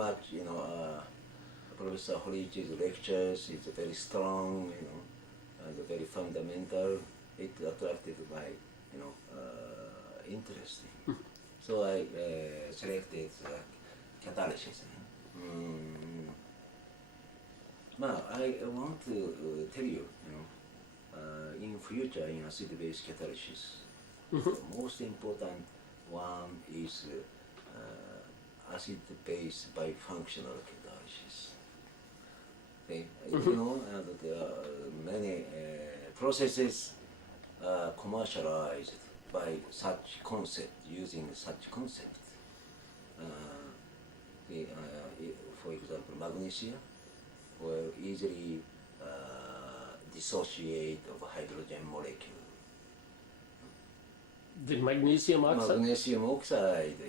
much, Professor Horiuchi's lectures is very strong, and very fundamental. It attracted my, interest. So I selected catalysis. I want to tell you, in future in acid-base catalysis, the most important one is acid-base bifunctional catalysis. Okay? You know that there are many processes commercialized by such concept, using such concept. For example, magnesia will easily dissociate of hydrogen molecule. The magnesium oxide? Magnesium oxide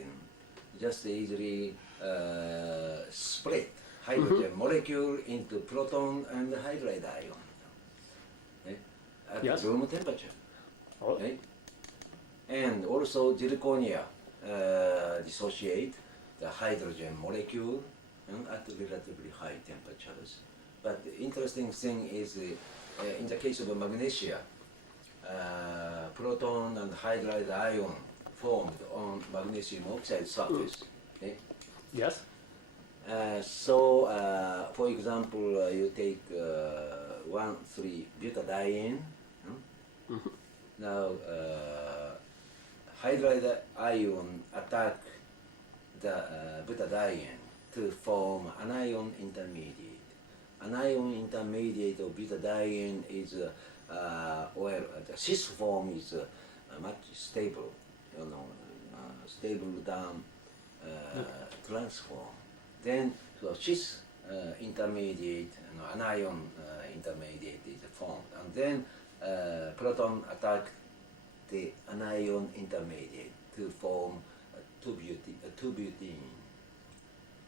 just easily split hydrogen molecule into proton and hydride ion at room temperature. Okay? And also zirconia dissociate the hydrogen molecule at relatively high temperatures. But the interesting thing is in the case of magnesia, proton and hydride ion formed on magnesium oxide surface. Okay? Yes. For example, you take 1,3-butadiene. Now, hydride ion attack the butadiene to form anion intermediate. Anion intermediate of butadiene is the cis form is much stable, stable down transform. Then cis intermediate, anion intermediate is formed, and then proton attack the anion intermediate to form 2-butene.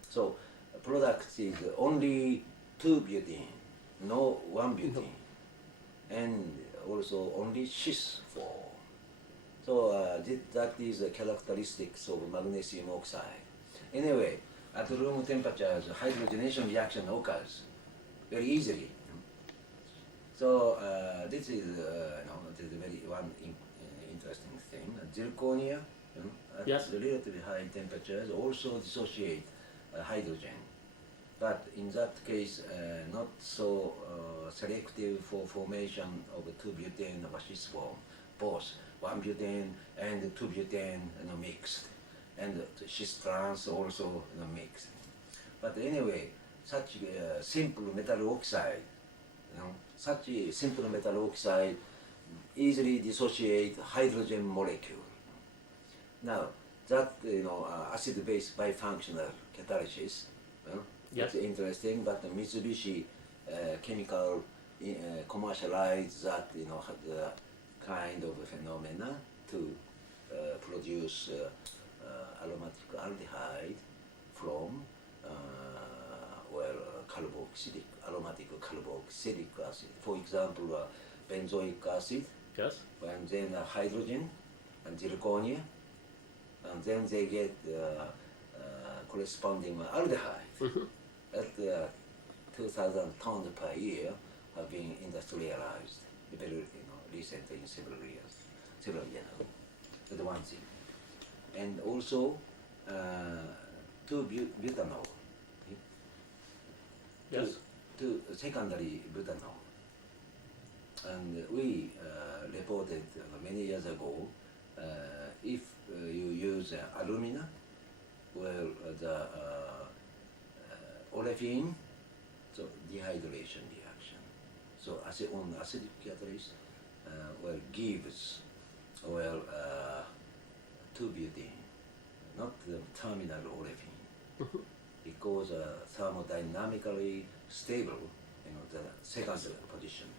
So product is only 2-butene, no 1-butene, and also only cis form. So that is the characteristics of magnesium oxide. Anyway, at room temperatures, hydrogenation reaction occurs very easily. So this is very one interesting thing. Zirconia, at relatively high temperatures, also dissociate hydrogen. But in that case, not so selective for formation of 2-butane or cis form. Both 1-butane and 2-butane mixed, and cis trans also mixed. But anyway, such simple metal oxide, such a simple metal oxide easily dissociate hydrogen molecule. Now that acid-base bifunctional catalysis, it's interesting. But Mitsubishi Chemical commercialized that the kind of phenomena to produce aromatic aldehyde from aromatic carboxylic acid. For example, benzoic acid, and then hydrogen and zirconia, and then they get corresponding aldehyde. At 2,000 tons per year have been industrialized very recently in several years ago. That's one thing. And also 2-butanol. To secondary butanol. And we reported many years ago, if you use alumina, well, the olefin, so dehydration reaction. So on acidic catalyst, gives 2-butane, not the terminal olefin, because thermodynamically stable, the second position.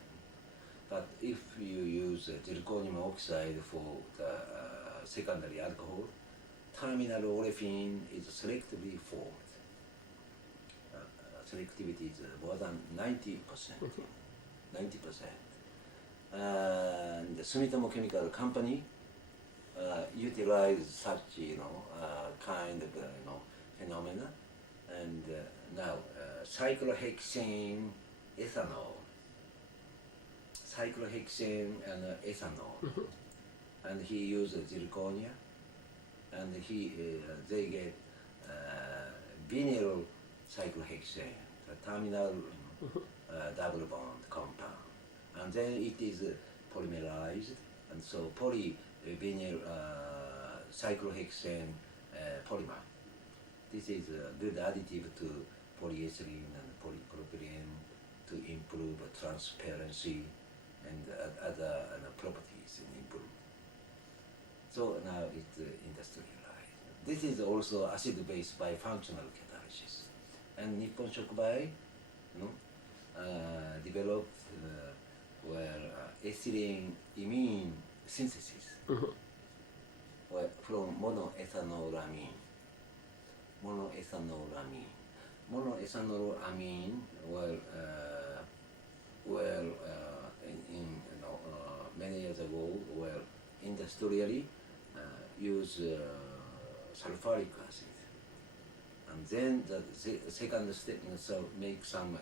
But if you use zirconium oxide for the secondary alcohol, terminal olefin is selectively formed. Selectivity is more than 90%. 90%. And the Sumitomo Chemical Company utilized such kind of phenomena And now cyclohexane ethanol, cyclohexane and ethanol, and he used zirconia, and they get vinyl cyclohexane, the terminal double bond compound, and then it is polymerized, and so polyvinyl cyclohexane polymer. This is a good additive to polyethylene and polypropylene to improve transparency and other properties and improve. So now it's industrialized. This is also acid-base bifunctional catalysis. And Nippon Shokubai developed ethylene imine synthesis from monoethanolamine. Monoethanolamine many years ago were industrially use sulfuric acid, and then the second step so make some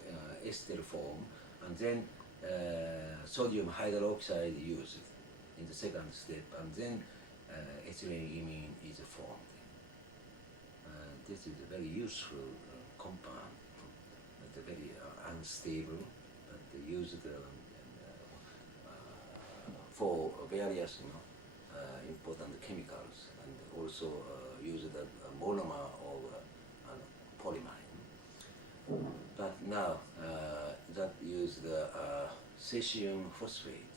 ester form, and then sodium hydroxide used in the second step, and then ethylene imine is formed. This is a very useful compound, but very unstable, but used for various important chemicals, and also used as a monomer of polymer. But now that use the cesium phosphate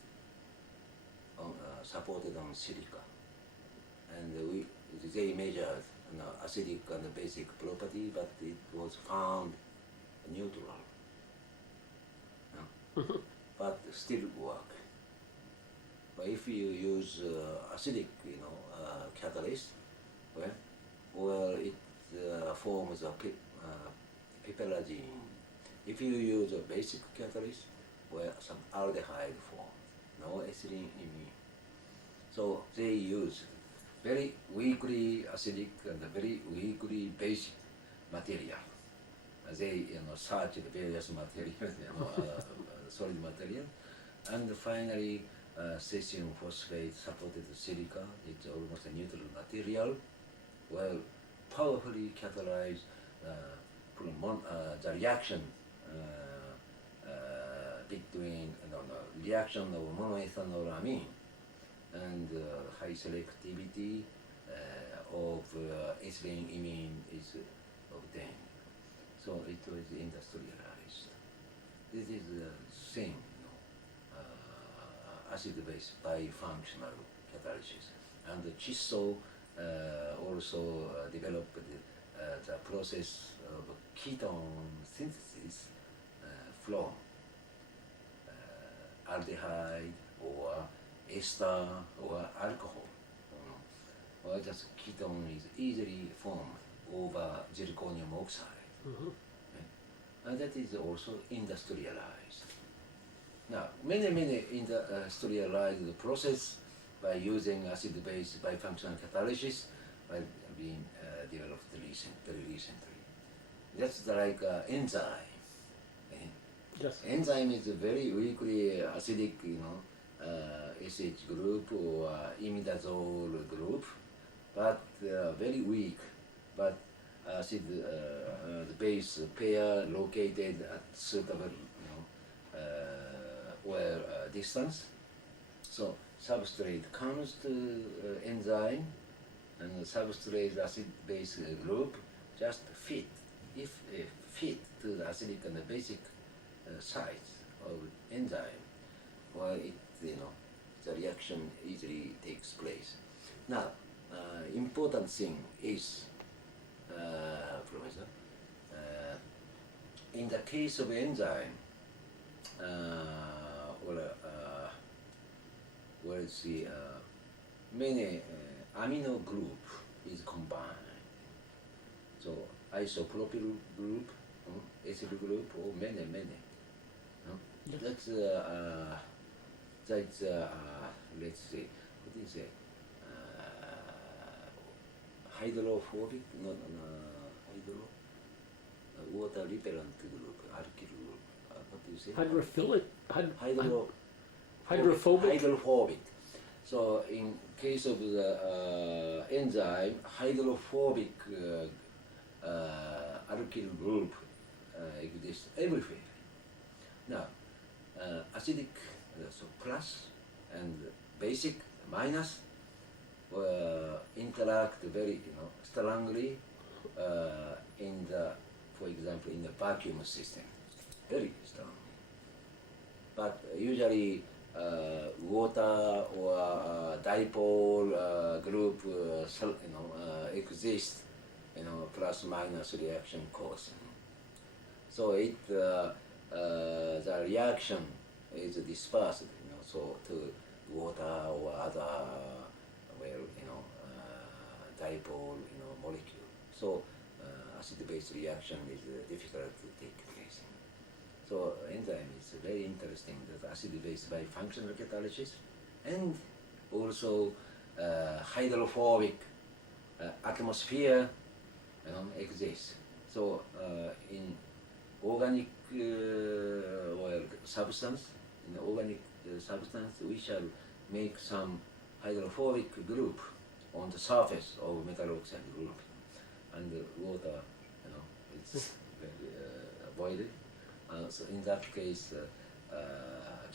supported on silica, and they measured acidic and basic property, but it was found neutral, but still work. But if you use acidic, catalyst, well, it forms a piperazine. If you use a basic catalyst, well, some aldehyde forms, no ethylene imine. So they use very weakly acidic and very weakly basic material. They search the various materials, solid material, and finally cesium phosphate supported silica. It's almost a neutral material. Well, powerfully catalyze the reaction between reaction of monoethanolamine and high selectivity of ethylene imine is obtained. So it was industrialized. This is the same acid-base bifunctional catalysis. And Chisso also developed the process of ketone synthesis from aldehyde or ester or alcohol. Or just ketone is easily formed over zirconium oxide. And that is also industrialized. Now, many industrialized process by using acid-base bifunctional catalysis by being developed very recently. That's like enzyme. Yes. Enzyme is a very weakly acidic, SH group or imidazole group, but very weak. But acid the base pair located at suitable distance. So substrate comes to enzyme, and the substrate acid base group just fit. If fit to the acidic and the basic sites of enzyme, well, it the reaction easily takes place. Now, important thing is, Professor, in the case of enzyme, many amino group is combined. So isopropyl group, ethyl group, or many. Yes. That's let's say, what do you say? Hydrophobic, water repellent group, alkyl group. What do you say? Hydrophilic. Hydrophobic. Hydrophobic. So in case of the enzyme, hydrophobic alkyl group exists everywhere. Now, acidic, so plus, and basic, minus, interact very strongly in the, for example, in the vacuum system, very strongly. But usually water or dipole group exist, plus minus reaction cause. So it the reaction is dispersed, so to water or other dipole molecule. So acid-base reaction is difficult to take place. So enzyme is very interesting. That acid-base bifunctional catalysis, and also hydrophobic atmosphere exists. So in organic substance, we shall make some hydrophobic group on the surface of metal oxide group, and the water, it's avoided. So in that case,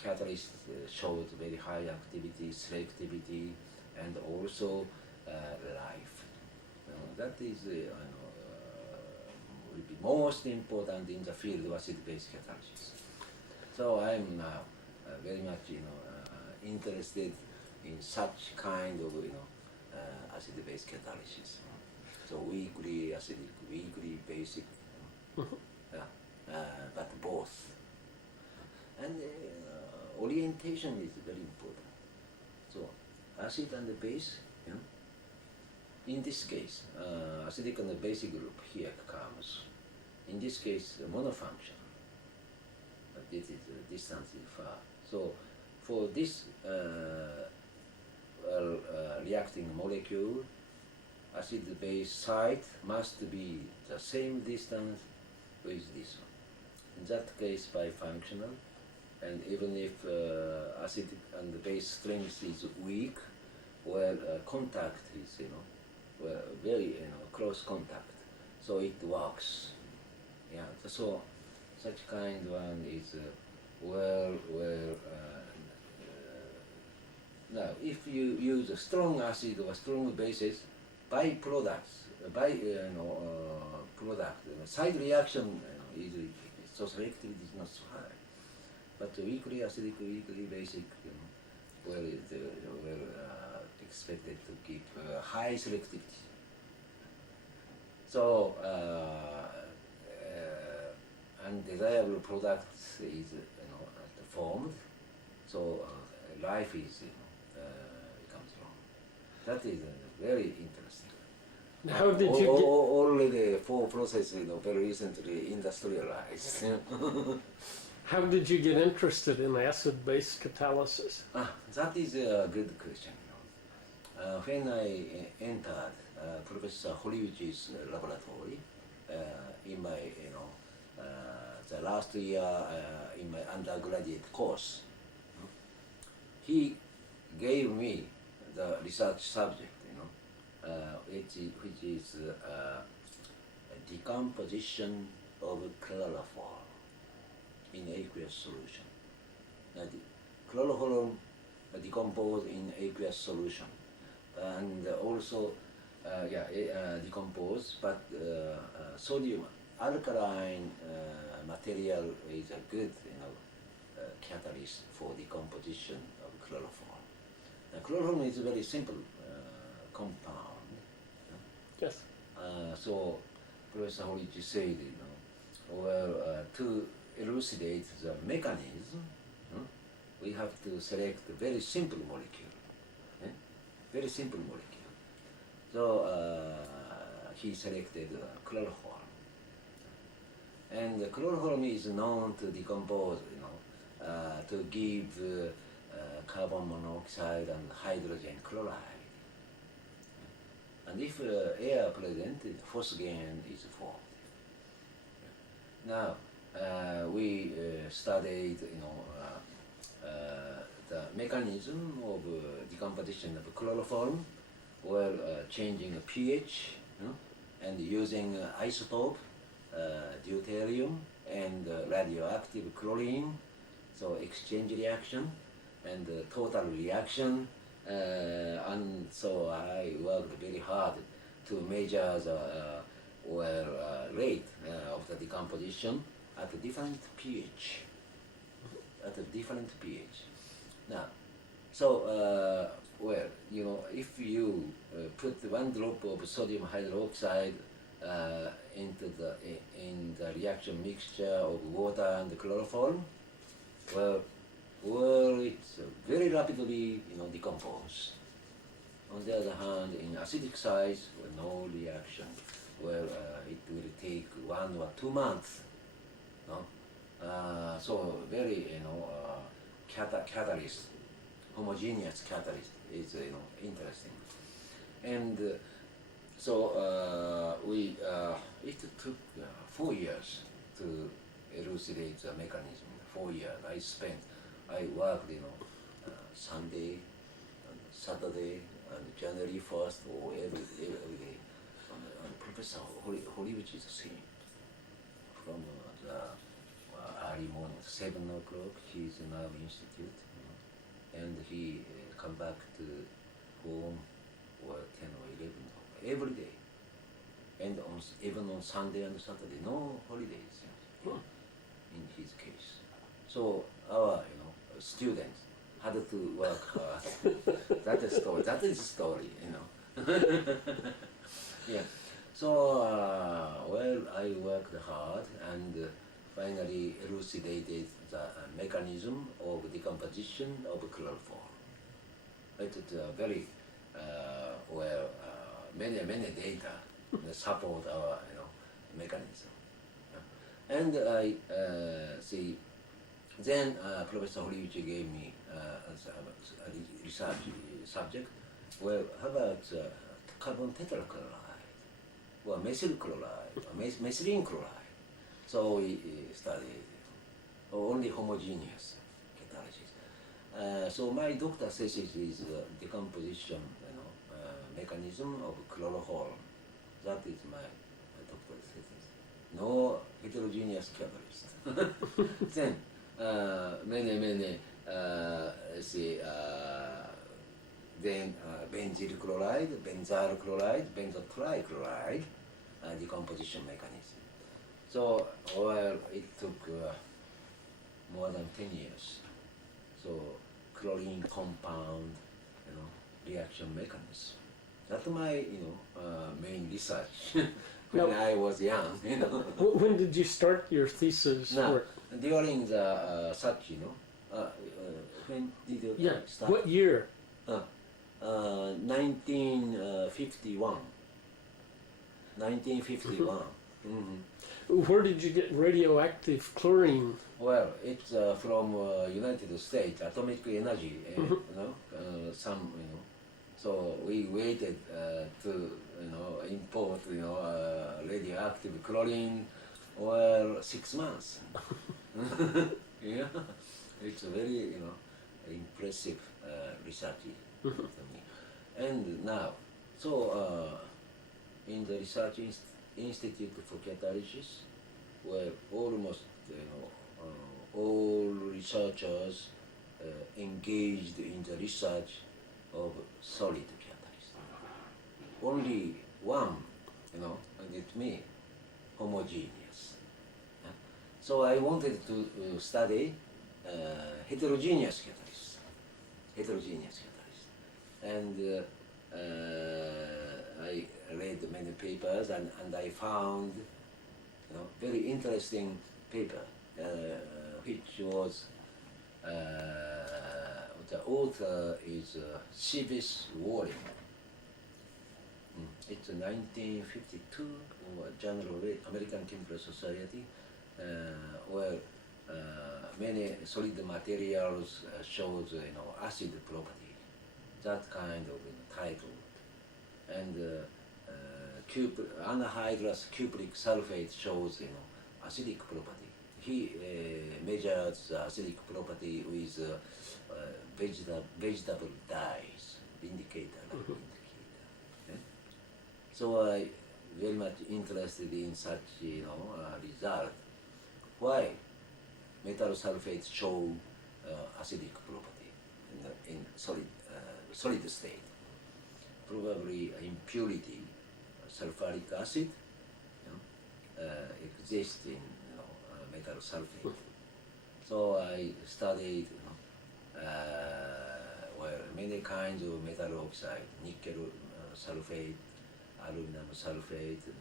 catalyst showed very high activity, selectivity, and also life. That is will be most important in the field of acid-base catalysis. So I'm now very much interested in such kind of acid-base catalysis. So weakly acidic, weakly basic, but both. And orientation is very important. So acid and the base, in this case, acidic and the basic group here comes. In this case, monofunction. But this is distance is far. So for this reacting molecule, acid-base site must be the same distance with this one. In that case, bifunctional, and even if acid and the base strength is weak, well, contact is very close contact, so it works. Yeah, so such kind one is now if you use a strong acid or strong bases, byproducts, product side reaction is so selectivity is not so high, but weakly acidic, weakly basic, expected to keep high selectivity. So undesirable products is formed. So life is becomes wrong. That is very interesting. How did you get? Already 4 processes very recently industrialized. How did you get interested in acid-base catalysis? That is a good question. When I entered Professor Horiuchi's laboratory in my the last year in my undergraduate course, he gave me the research subject, which is decomposition of chloroform in aqueous solution. Chloroform decompose in aqueous solution, and also decompose, but sodium alkaline material is a good catalyst for decomposition of chloroform. Chloroform is a very simple compound. Yes. So Professor Horiuchi said, to elucidate the mechanism, we have to select a very simple molecule. Very simple molecule. So he selected chloroform. And the chloroform is known to decompose, to give carbon monoxide and hydrogen chloride. And if air present, phosgene is formed. Now we studied, the mechanism of decomposition of chloroform, while changing the pH, and using isotope, deuterium, and radioactive chlorine, so exchange reaction and total reaction, and so I worked very hard to measure the rate of the decomposition at a different pH. At a different pH. Now, so if you put 1 drop of sodium hydroxide in the reaction mixture of water and chloroform, it's very rapidly decomposed. On the other hand, in acidic size, no reaction. It will take 1 or 2 months. No? So very catalyst, homogeneous catalyst is interesting. And so it took 4 years to elucidate the mechanism. 4 years I worked Sunday and Saturday and January 1st or every day. And Professor Horiguchi is saying from the early morning, 7 o'clock, he's in our institute, and he come back to home or 10 or 11 every day. And even on Sunday and Saturday, no holidays in his case. So our students had to work hard. That is story. That is story. Yeah. So I worked hard and finally elucidated the mechanism of decomposition of chloroform. It is very many data that support our mechanism. And I see. Then Professor Horiguchi gave me a research subject. Well, how about carbon tetrachloride, or methyl chloride, or methylene chloride? So we studied only homogeneous catalysis. So my doctor's thesis is decomposition, mechanism of chloroform. That is my doctor's thesis. No heterogeneous catalyst. Then many then benzyl chloride, benzyl chloride, benzyl trichloride decomposition mechanism. So it took more than 10 years. So chlorine compound, reaction mechanism. That's my main research when I was young. When did you start your thesis work? During the such, when did you start? What year? 1951. 1951. Mm-hmm. Where did you get radioactive chlorine? Well, it's from United States Atomic Energy, So we waited to import radioactive chlorine 6 months. Yeah, it's a very impressive research for me. And now, so in the Research Institute for Catalysis, where almost all researchers engaged in the research of solid catalyst. Only one, and it's me, homogeneous. So I wanted to study heterogeneous catalyst. And I read many papers and I found very interesting paper which was the author is Seavis Warren. It's a 1952 Journal of American Chemical Society, where many solid materials shows acid property, that kind of title, and anhydrous cupric sulfate shows acidic property. He measures the acidic property with vegetable dyes, indicator like indicator. Okay? So I very much interested in such result. Why metal sulfates show acidic property in solid state? Probably impurity, sulfuric acid, exists in metal sulfate. So I studied many kinds of metal oxide, nickel sulfate, aluminum sulfate,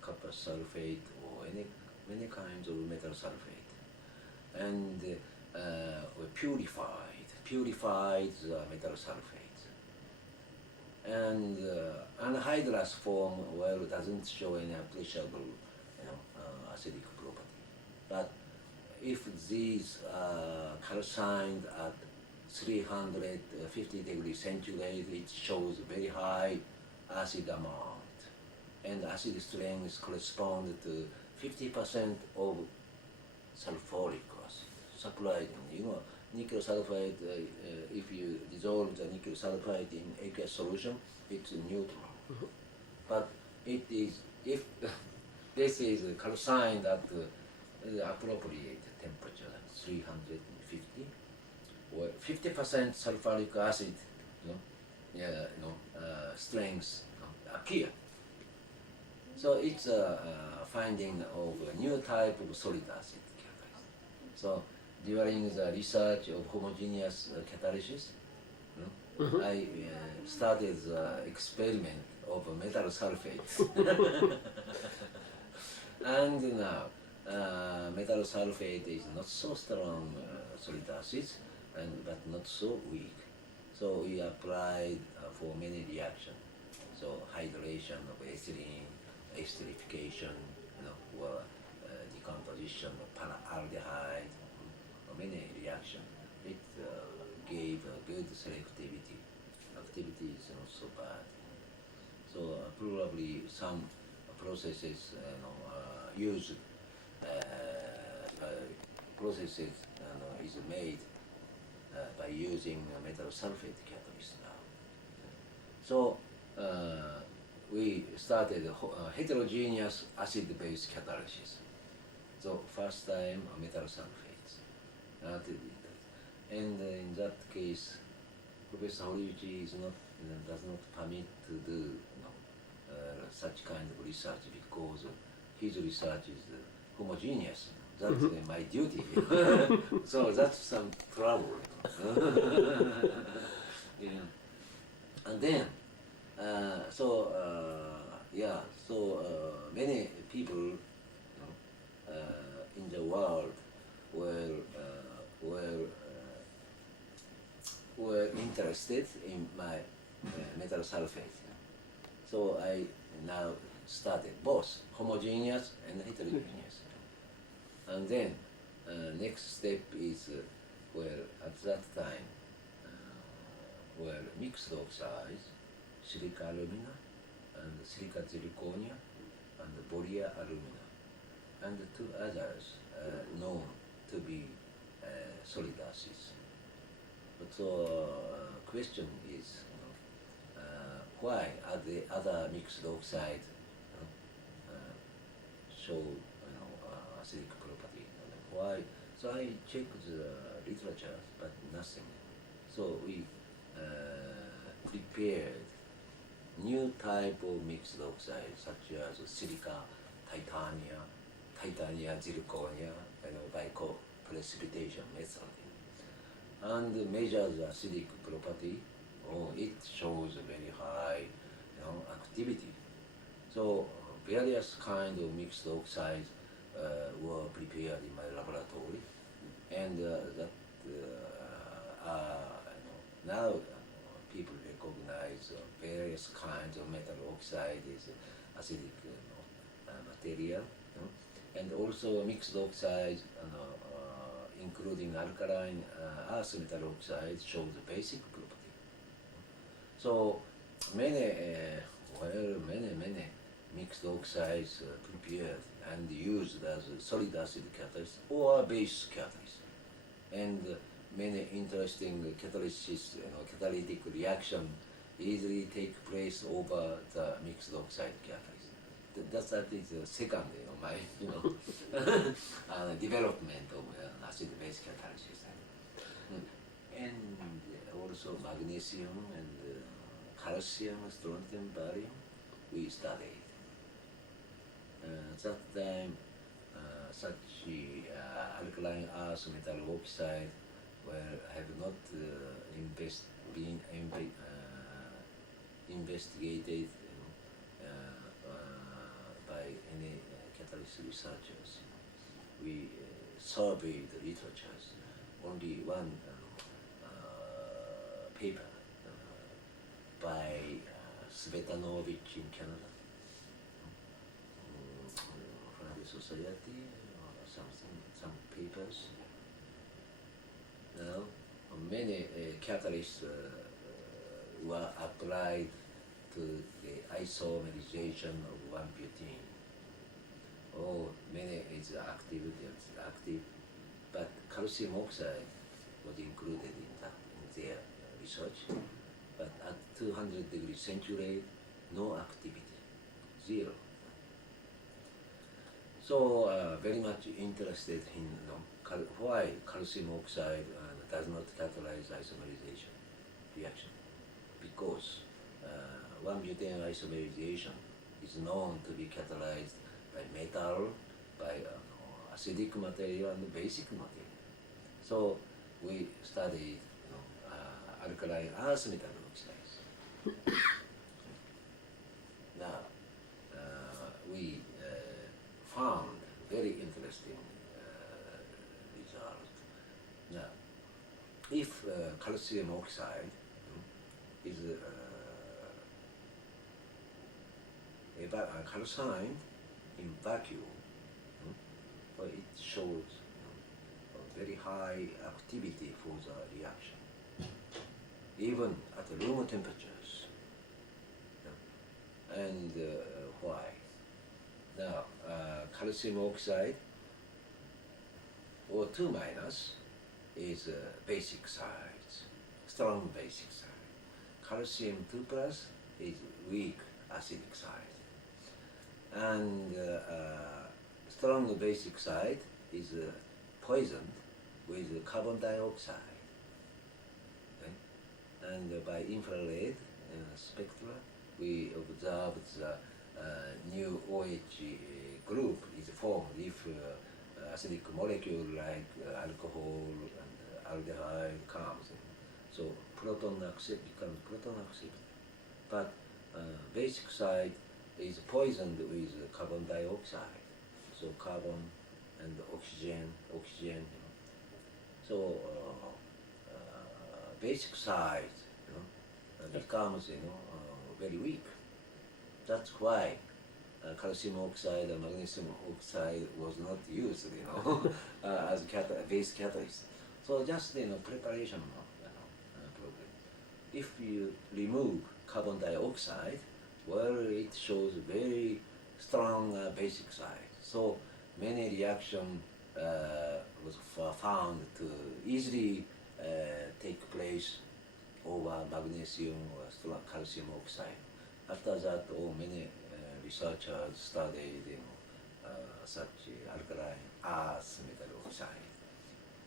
copper sulfate, or many kinds of metal sulfate, and purified metal sulfate. And anhydrous form doesn't show any appreciable acidic property. But if these calcined at 350 degrees centigrade, it shows very high acid amount, and acid strength correspond to 50% of sulfuric acid. Surprising, nickel sulfide, if you dissolve the nickel sulfide in aqueous solution, it's neutral. But it is, if this is calcined at the appropriate temperature, 350, or 50% sulfuric acid, strengths appear. So it's a finding of a new type of solid acid catalyst. So during the research of homogeneous catalysis, I started the experiment of metal sulfate. And now metal sulfate is not so strong solid acids, but not so weak. So we applied for many reactions. So hydration of ethylene, esterification, or decomposition of paraldehyde, many reactions. It gave a good selectivity. Activity is not so bad. So probably some processes used processes is made by using metal sulfate catalyst now. So we started heterogeneous acid-base catalysis. So first time metal sulfates. And in that case, Professor Horiuchi does not permit to do such kind of research because his research is homogeneous. That's my duty. So that's some trouble. And then, many people in the world were interested in my metal sulfate. So I now started both homogeneous and heterogeneous. And then next step is at that time mixed oxides, silica alumina and silica zirconia and boria alumina, and two others known to be solid acids. But so question is why are the other mixed oxides show acidic property? Why? So I checked the literature, but nothing. So we prepared new type of mixed oxides such as silica, titania zirconia, by co-precipitation method, and measure the acidic property. It shows a very high activity. So various kind of mixed oxides were prepared in my laboratory, and now people recognize various kinds of metal oxide is acidic material, and also mixed oxides, including alkaline earth metal oxides, show the basic property. So many mixed oxides prepared and used as a solid acid catalyst or base catalyst. And many interesting catalysis, catalytic reaction easily take place over the mixed oxide catalyst. That is the second, my development of acid-base catalysis. And also magnesium and calcium, strontium, barium, we studied. That time, such alkaline earth metal oxide have not been investigated by any catalyst researchers. We surveyed the literatures. Only one paper by Svetanovich in Canada, from the society, some papers. Now, many catalysts were applied to the isomerization of 1-butene. Oh, many is active, but calcium oxide was included in their research. But at 200 degrees centigrade, no activity, zero. So very much interested in why calcium oxide does not catalyze isomerization reaction. Because 1-butane isomerization is known to be catalyzed by metal, by acidic material and basic material. So we studied alkaline earth metal oxides. Now we found very interesting result. Now, if calcium oxide is calcined in vacuum, but it shows a very high activity for the reaction, even at room temperatures. And why? Now, calcium oxide O2 minus is basic size, strong basic side. Calcium 2 plus is weak acidic side. And strong basic side is poisoned with carbon dioxide. Okay? And by infrared spectra, we observed the new OH group is formed if acidic molecule like alcohol and aldehyde comes in. So proton becomes proton acceptor. But basic side is poisoned with carbon dioxide. So carbon and oxygen. So basic side becomes very weak. That's why calcium oxide and magnesium oxide was not used, as base catalyst. So just preparation problem. If you remove carbon dioxide, well, it shows very strong basic side. So many reaction was found to easily take place over magnesium or strong calcium oxide. After that, many researchers studied such alkaline earth metal oxide.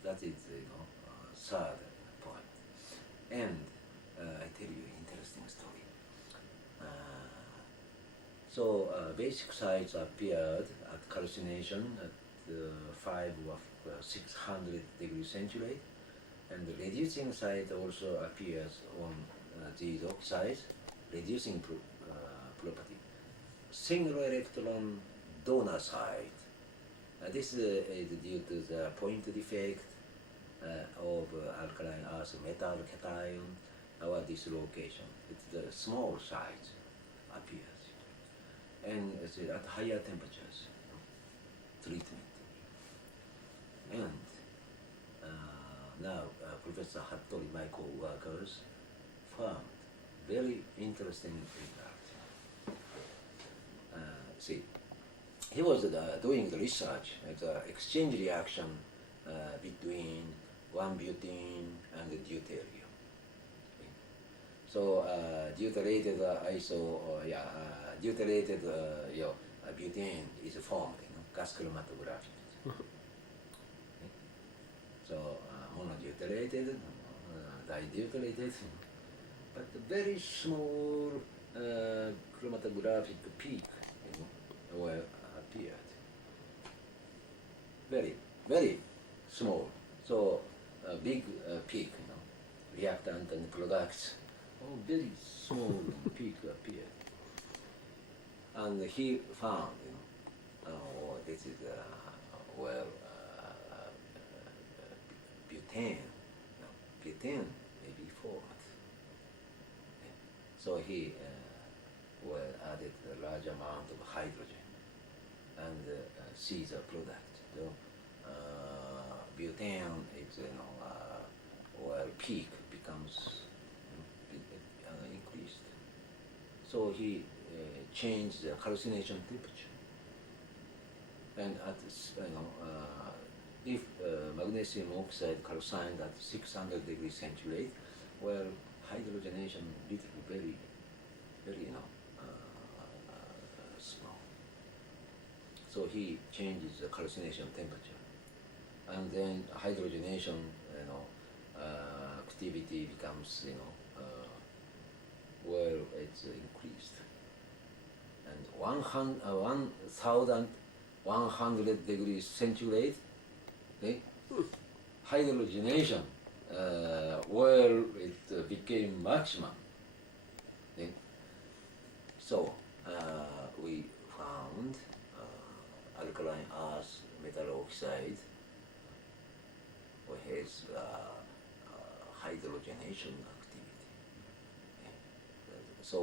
That is third point. And I tell you an interesting story. So basic sites appeared at calcination at 5 or 600 degrees centigrade, and the reducing site also appears on these oxides, reducing property. Single electron donor site. This is due to the point defect of alkaline earth metal cation or dislocation. It's the small size appears, and it's at higher temperatures treatment. And now Professor Hattori, my co-workers, found very interesting result. see, he was doing the research, the exchange reaction between 1-butene and deuterium. So deuterated deuterated butane is formed, gas chromatography. So monodeutylated, dideutylated, but very small chromatographic peak were appeared. Very, very small. So a big peak, reactant and products. Oh, very small peak appeared. And he found, this is butane. Butane may be formed. So he added a large amount of hydrogen and sees a product. So butane is peak becomes increased. So he changed the calcination temperature. And at if magnesium oxide calcined at 600 degrees centigrade, well, hydrogenation little very, very small. So he changes the calcination temperature, and then hydrogenation, activity becomes, well, it's increased, and 1,100 degrees centigrade, hydrogenation, well, it became maximum. So we found alkaline earth metal oxide has hydrogenation activity. So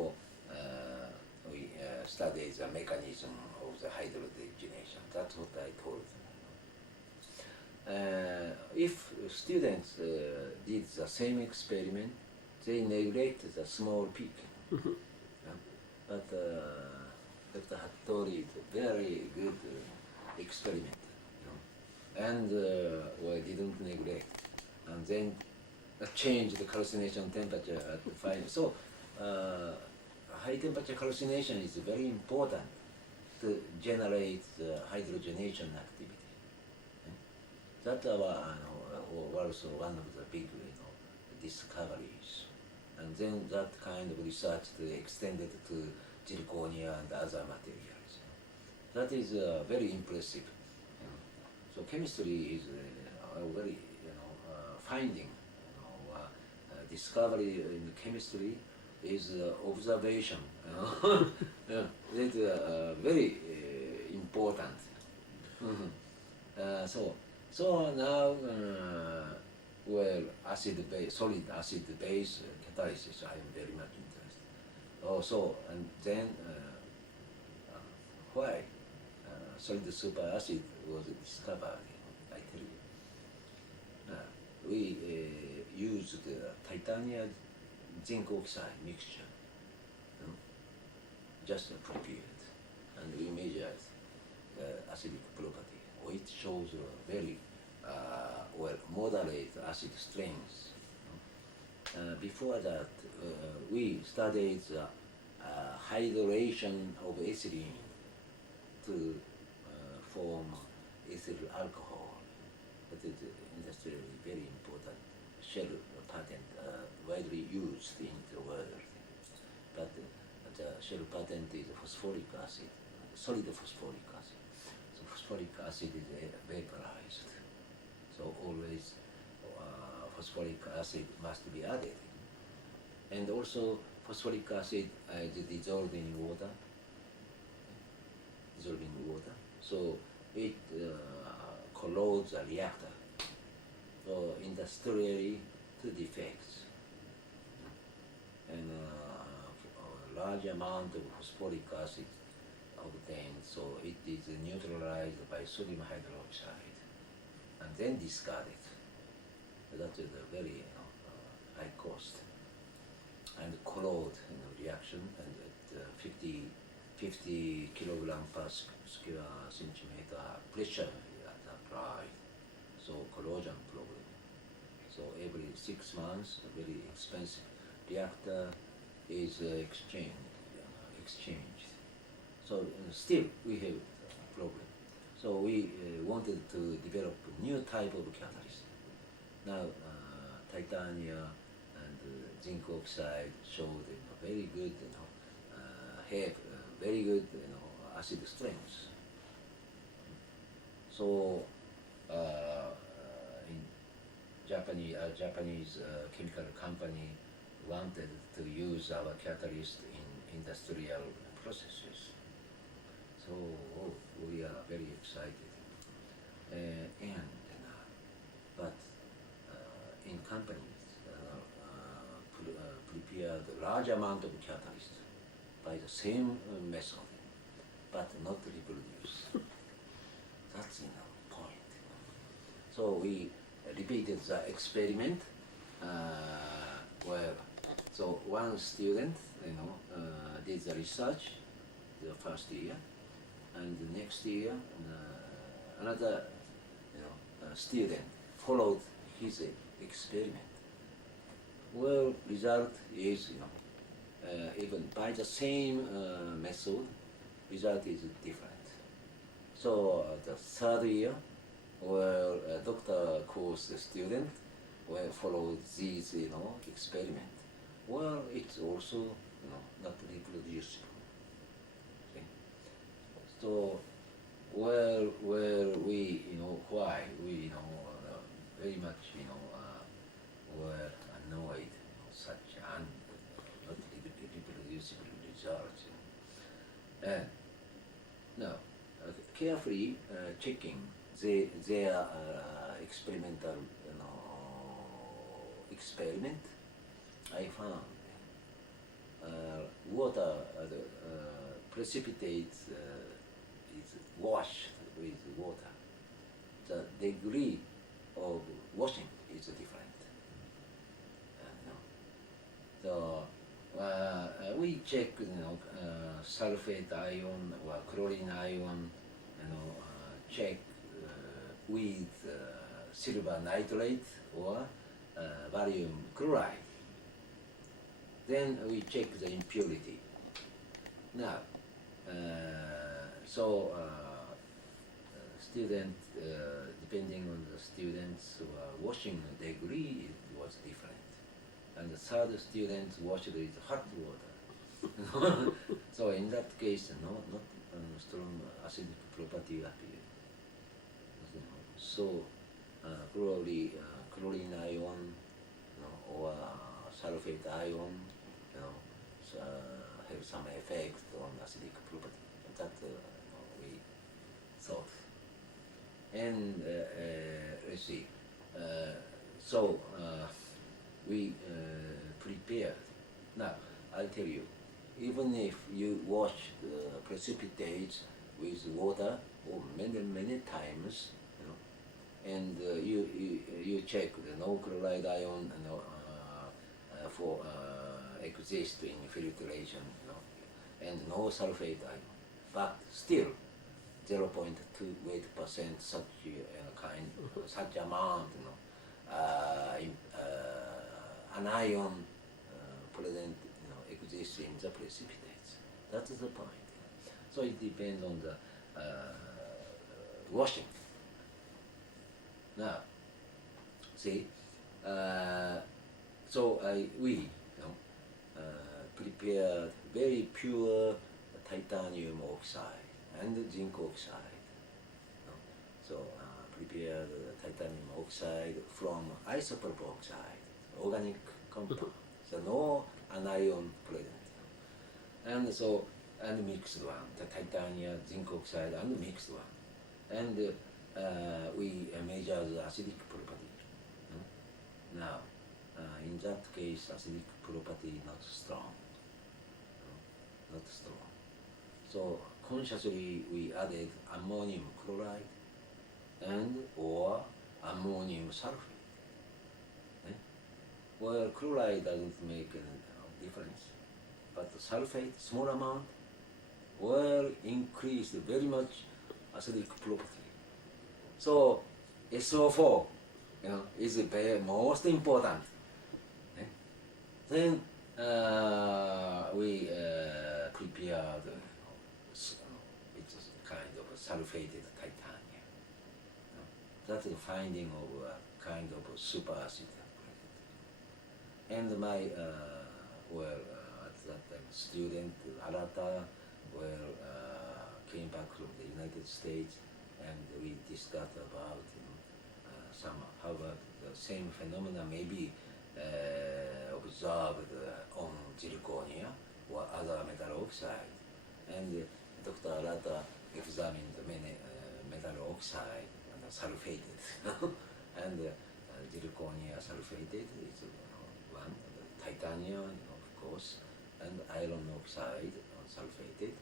we studied the mechanism of the hydrogenation. That's what I told them. If students did the same experiment, they neglect the small peak. But Dr. Hattori is a very good experiment, and we didn't neglect, and then change the calcination temperature at the final. So high temperature calcination is very important to generate the hydrogenation activity. That's also one of the big discoveries. And then that kind of research extended to zirconia and other materials. That is very impressive. So chemistry is a very finding. Discovery in chemistry is observation. It's very important. So now, well, solid acid base catalysis, I am very much interested. Also, and then why solid superacid was discovered? I tell you. We used titanium zinc oxide mixture, just prepared, and we measured acidic property, which shows very moderate acid strength. Before that, we studied the hydration of ethylene to form ethyl alcohol. That is industrially very important shell patent, widely used in the world. But the shell patent is phosphoric acid, solid phosphoric acid. So phosphoric acid is vaporized. So always phosphoric acid must be added. And also phosphoric acid is dissolved in water. So it corrodes a reactor. So industrially, two defects. And a large amount of phosphoric acid obtained, so it is neutralized by sodium hydroxide and then discarded. That is a very high cost. And corrode reaction, and at 50 50 kilogram per square centimeter pressure at applied, so corrosion problem. So every 6 months, a very expensive reactor is exchanged. So still we have a problem. So we wanted to develop a new type of catalyst. Now titanium and zinc oxide showed very good, have very good acid strength. So in Japanese chemical company wanted to use our catalyst in industrial processes. So we are very excited. But in companies prepared large amount of catalyst by the same method, but not reproduce. That's the point. So we repeated the experiment. So one student, did the research the first year, and the next year another, student followed his experiment. Well, result is, even by the same method, result is different. So the third year, doctor calls the student, follow these, experiment. Well, it's also, not reproducible. Okay? So, where we, why we, very much, were annoyed such not reproducible results. And now, carefully checking their experimental, experiment, I found water precipitates is washed with water. The degree of washing is different. So we check, sulfate ion or chlorine ion, check with silver nitrate or barium chloride. Then we check the impurity. Now, student, depending on the student's washing degree, it was different. And the third student washed with hot water. So in that case, not strong acidic property appeared. So chlorine ion, or sulfate ion, have some effect on acidic property. That we thought. And let's see. We prepared. Now, I'll tell you, even if you wash the precipitates with water many times, and you check the no chloride ion, for exist in filtration, and no sulfate ion, but still 0.28% such such amount, anion present, exists in the precipitates. That's the point. So it depends on the washing. Now, see, we prepared very pure titanium oxide and zinc oxide. Prepared titanium oxide from isopropyl oxide, organic compound. So no anion present. And mixed one, the titanium, zinc oxide, and mixed one. And we measure the acidic property. Now, in that case, acidic property not strong. Not strong. So consciously we added ammonium chloride and or ammonium sulfate. Well, chloride doesn't make a difference, but the sulfate, small amount, will increase very much acidic property. So SO4, is the most important. Eh? Then we prepared it's a kind of sulfated titanium. That's the finding of a kind of superacid. And my at that time student Arata came back from the United States, and we discussed about some how about the same phenomena may be observed on zirconia or other metal oxide. And Dr. Arata examined many metal oxide and sulfated, and zirconia sulfated is one, titanium of course, and iron oxide sulfated.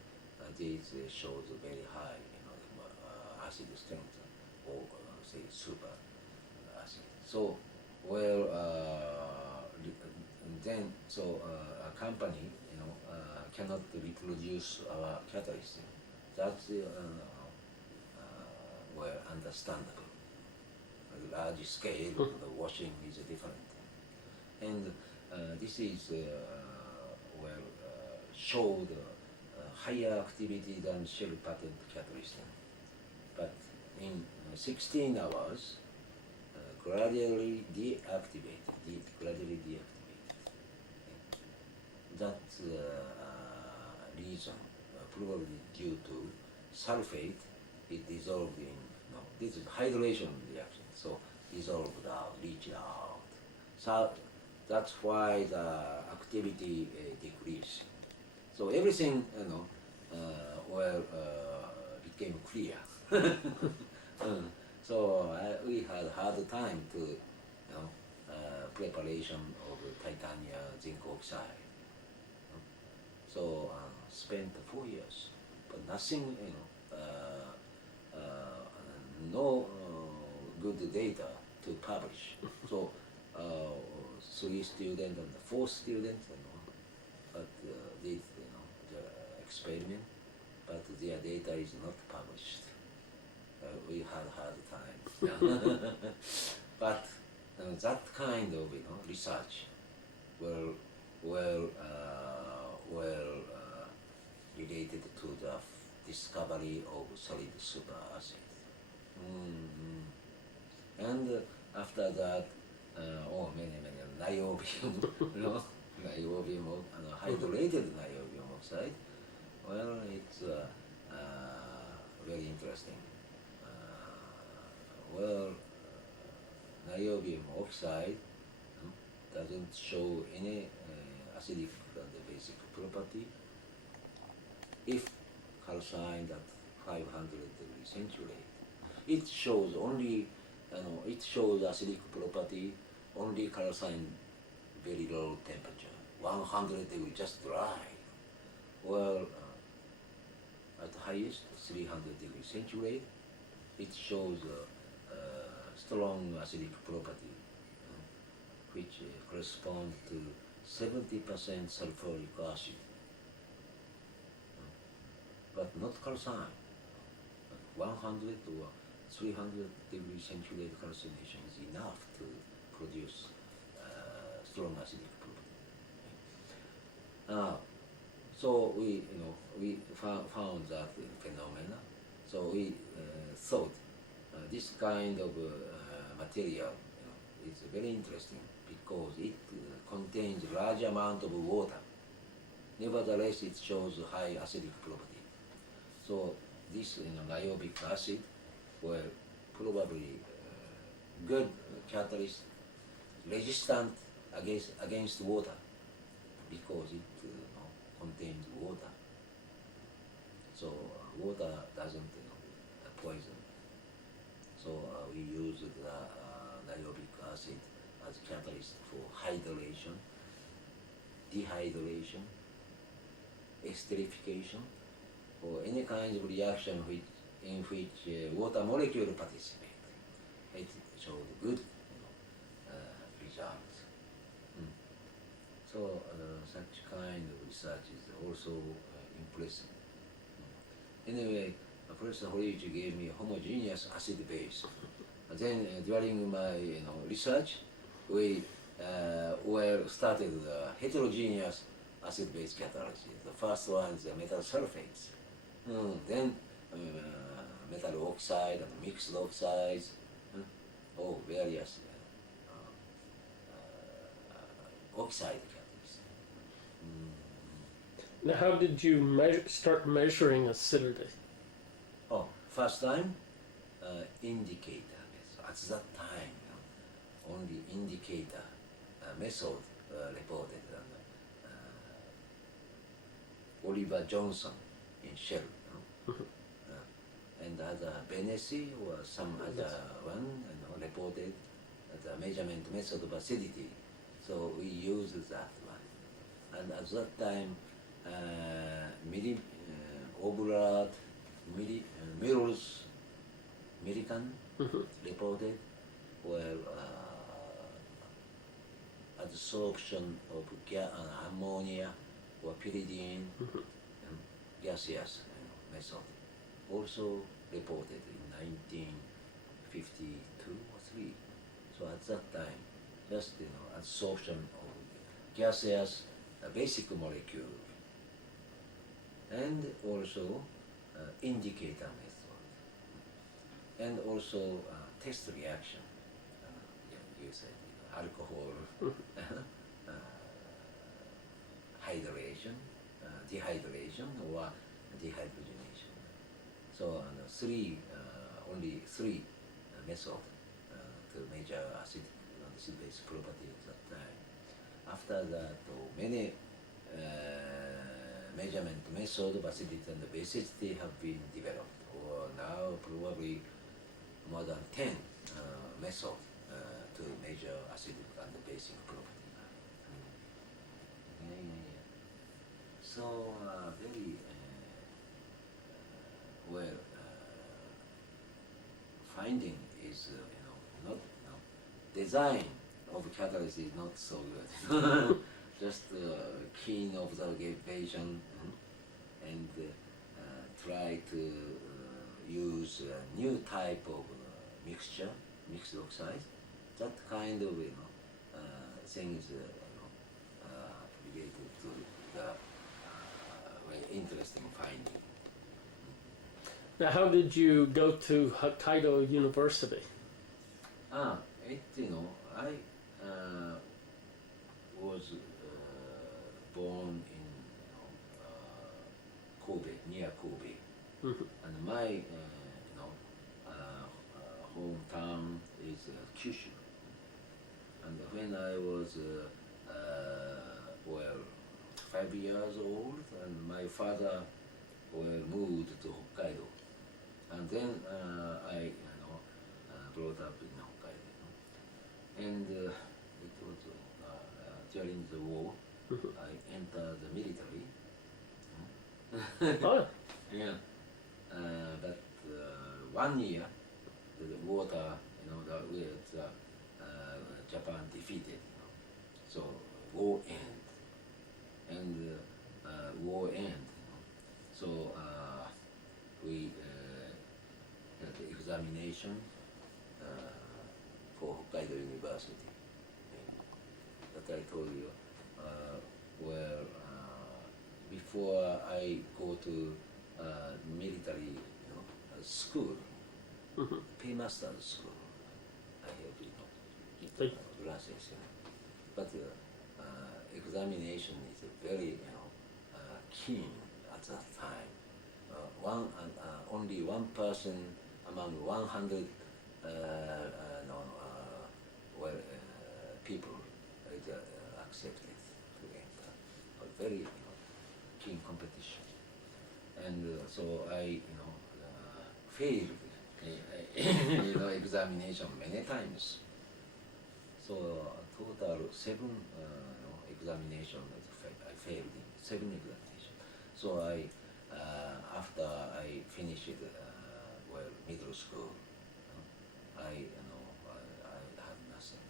These shows very high, acid strength, or say super acid. So, then a company, cannot reproduce our catalyst. That's understandable. A large scale, the washing is different, and this is showed higher activity than shell patent catalyst. But in 16 hours, gradually deactivated. That's reason, probably due to sulfate, it dissolved in, this is hydration reaction, so dissolved out, leached out. So that's why the activity decreased. So everything, became clear. So we had a hard time to, preparation of titanium zinc oxide. So spent 4 years, but nothing, no good data to publish. So 3 students and 4 students, but did the experiment, but their data is not published. We had hard time. But that kind of research well related to the discovery of solid superacid. And after that, many niobium, niobium, hydrated niobium oxide. Well, it's very interesting. Niobium oxide doesn't show any acidic and basic property if calcined at 500 degrees centigrade. It shows only, it shows acidic property only calcined very low temperature, 100 degrees, just dry. Well, at highest 300 degrees centigrade, it shows strong acidic property, which corresponds to 70% sulfuric acid, but not calcined. 100 or 300 degrees centigrade calcination is enough to produce strong acidic property. So we found that phenomena. So we thought this kind of material is very interesting because it contains large amount of water. Nevertheless, it shows high acidic property. So this niobic acid were probably good catalyst, resistant against water because it contains water. So water doesn't poison. So we use the niobic acid as catalyst for hydration, dehydration, esterification, or any kind of reaction in which water molecule participate. It showed good results. So such kind of research is also impressive. Anyway, Professor Horiuchi gave me homogeneous acid base. Then during my research, we started the heterogeneous acid base catalysis. The first one is the metal sulfates. Then metal oxide and mixed oxides, various oxide catalysts. Now, how did you start measuring acidity? First time, indicator method. At that time, only indicator method reported. Oliver Johnson in Shell. And other Benesi or some other one reported the measurement method of acidity. So we used that one. And at that time, Oblad, Mills, Millikan reported adsorption of ammonia or pyridine gaseous method also reported in 1952 or 3. So at that time, just adsorption of gaseous basic molecule, and also indicator method, and also test reaction. You said alcohol, hydration, dehydration, or dehydrogenation. So only three methods to measure acid-base property at that time. After that, many measurement methods of acidity and basicity have been developed, or now probably more than 10 methods to measure acidic and basic property. So very finding is not design of catalyst is not so good. Just keen observation and try to use a new type of mixture, mixed oxides. That kind of things related to the very interesting finding. Now, how did you go to Hokkaido University? I was born in Kobe, near Kobe, and my hometown is Kyushu. And when I was 5 years old, and my father moved to Hokkaido, and then I brought up in Hokkaido, and it was during the war. I entered the military. Oh. Yeah, but 1 year, the water, Japan defeated. So war end, and war end. So we had the examination for Hokkaido University. That I told you. Before I go to military school, paymaster school, I have classes. But examination is very keen at that time. Only one person among 100 people is accepted to enter. A very keen competition, and so I failed examination many times. So total 7 examination I failed in 7 examination. So after I finished middle school, I had nothing.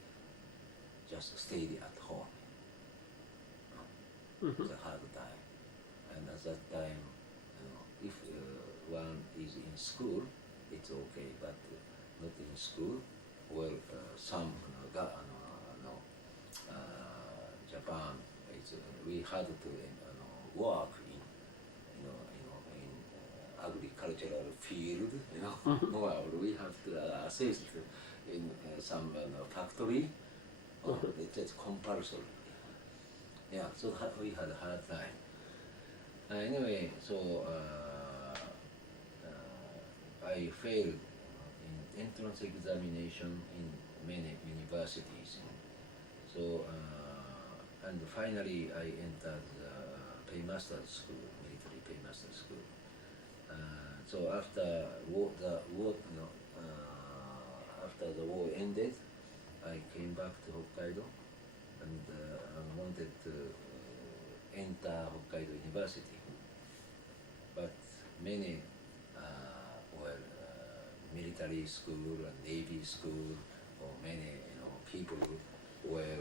Just stayed at home. It was a hard time, and at that time, if in school, it's okay, but not in school. Well, some Japan, we had to work in agricultural field. Well, we have to assist in some factory. It's compulsory. Yeah, so we had a hard time. Anyway, so I failed in entrance examination in many universities. So, and finally I entered paymaster school, military paymaster school. So after after the war ended, I came back to Hokkaido and wanted to enter Hokkaido University. But many military school and navy school, or many people were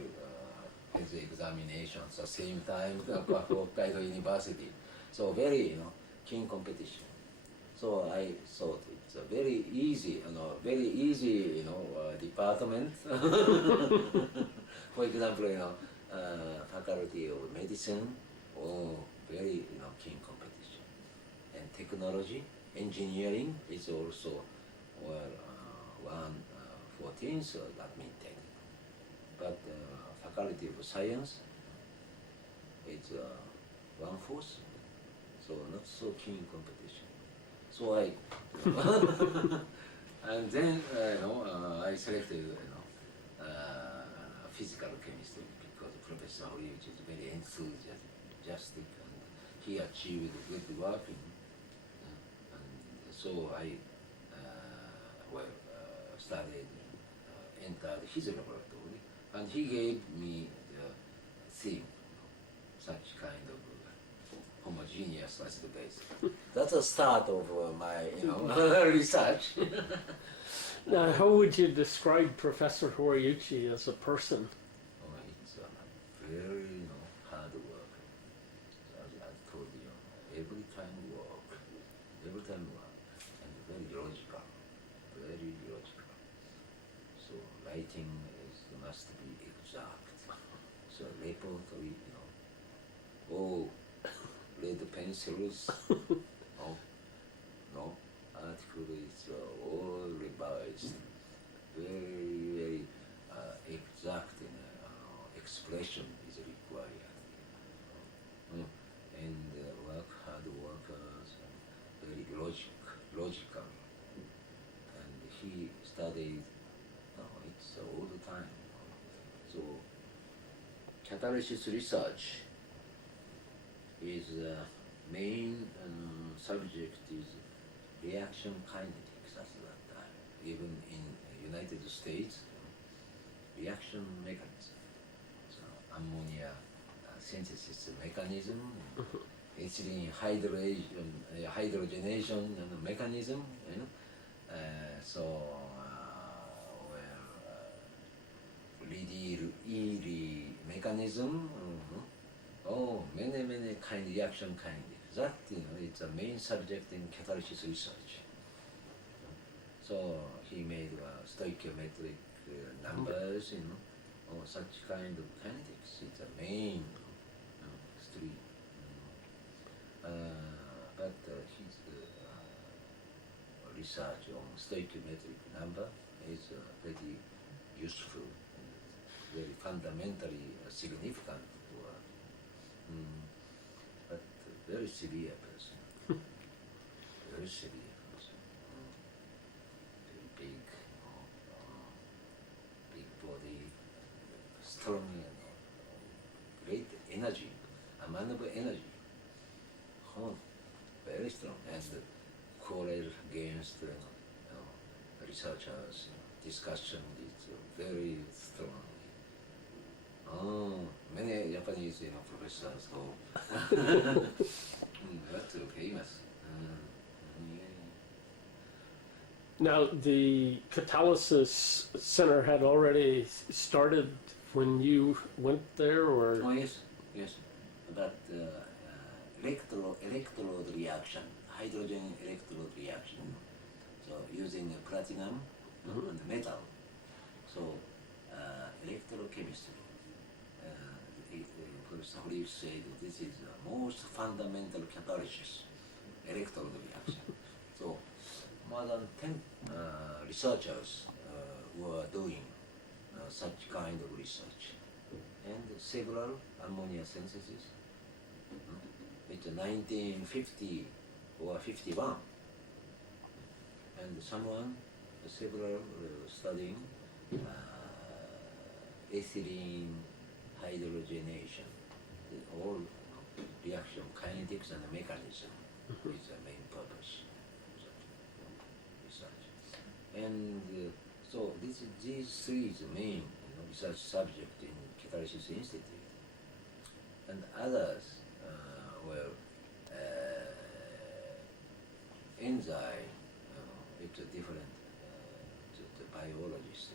had the examinations at the same time at Hokkaido University. So very keen competition. So I thought it's a very easy department. For example, faculty of medicine, very keen competition. And technology, engineering is also one 14th admitted. But faculty of science is 1/4, so not so keen competition. So I, and then I selected physical chemistry because Professor Horiuchi is very enthusiastic and he achieved good work and so I studied, entered his laboratory, and he gave me the theme, such kind of homogeneous acid base. That's the start of my research. Now, how would you describe Professor Horiuchi as a person? It's very hard work. As I told you, every time work, and very logical. So writing must be exact. So report, red pencils. No, article is all revised. Very exact expression is required. And hard workers, very logical. And he studied, it's all the time. So catalysis research is main subject is reaction kinetics at that time. Even in United States, reaction mechanism. So ammonia synthesis mechanism, ethylene hydrogenation mechanism. Lead mechanism. Many kind reaction kinetics. That it's a main subject in catalysis research. So he made stoichiometric numbers, such kind of kinetics. It's a main stream. But his research on stoichiometric number is pretty useful and very fundamentally significant work. But very severe person. Very severe person. Very big body, strong, great energy, a man of energy. Very strong, and quarrel against researchers. Discussion is very strong. Many Japanese professors go. That's famous. Now, the catalysis center had already started when you went there, or? Yes. But electrode reaction hydrogen electrode reaction. So using platinum and metal. So electrochemistry. Professor Horiuchi said this is the most fundamental catalysis, electrode reaction. So more than 10 researchers were doing such kind of research, and several ammonia synthesis. It's 1950 or 51, and several studying ethylene hydrogenation, all reaction kinetics and mechanism is the main purpose of research. And so these three is the main research subject in Catalysis Institute. And others were enzyme, it's a different the biologist,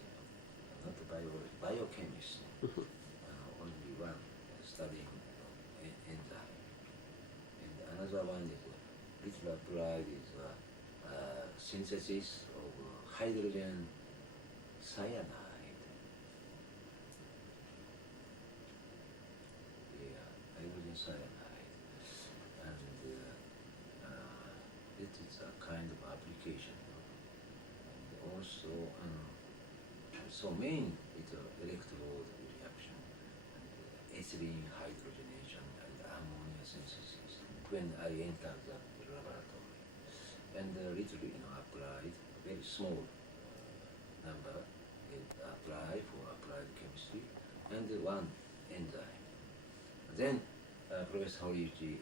not the biologist, biochemist. Only one studying enzyme. And another one is little applied is synthesis of hydrogen cyanide. Yeah, hydrogen cyanide. And it is a kind of application. And also, so main is electrode reaction, and ethylene hydrogenation, and ammonia synthesis when I entered the laboratory. And little applied, very small number is applied for applied chemistry, and one enzyme. Then Professor Horiuchi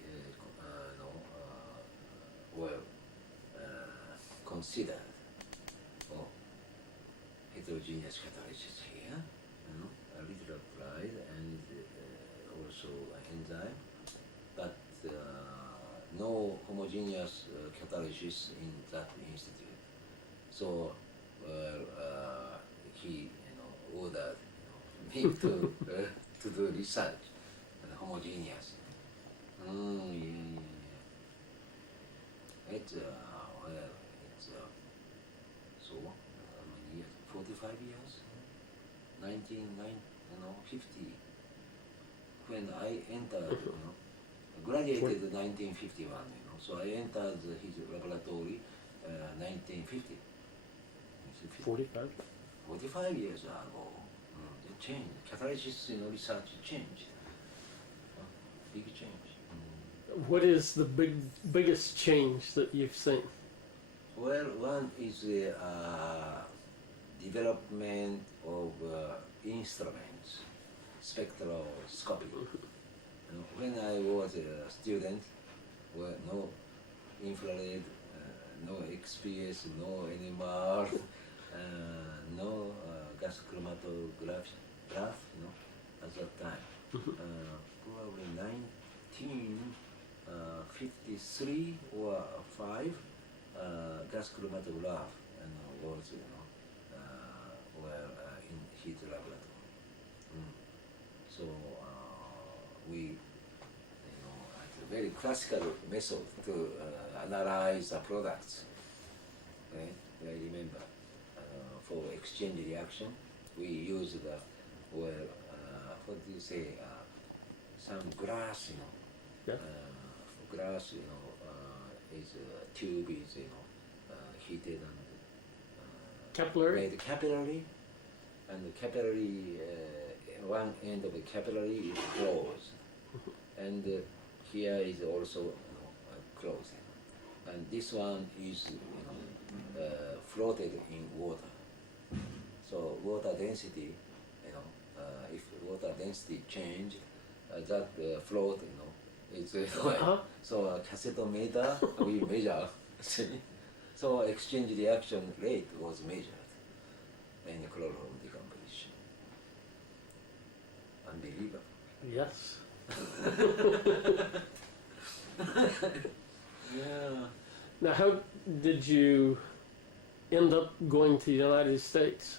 considered heterogeneous catalysis here, a little applied, and also an enzyme, but no homogeneous catalysis in that institute. So he ordered me to do research on homogeneous. It's so many years, 45 years, 1950. When I entered, graduated in 1951, so I entered his laboratory 1950. 45? 45 years ago. It changed. Catalysis research changed. Big change. What is the biggest change that you've seen? Well, one is the development of instruments, spectroscopy. When I was a student, well, no infrared, no XPS, no NMR, no gas chromatograph, at that time. Probably 1953 or 5, gas chromatograph was in his laboratory. So we had a very classical method to analyze the products. I remember for exchange reaction we used what do you say, some glass, Yeah. Glass, is tube is heated and Capillary? made capillary, and the capillary one end of the capillary is closed, and here is also closed, and this one is floated in water. So water density, if water density change, that float, it's so a cassettometer we measure. So exchange reaction rate was measured in chloroform decomposition. Unbelievable. Yes. Yeah. Now, how did you end up going to the United States?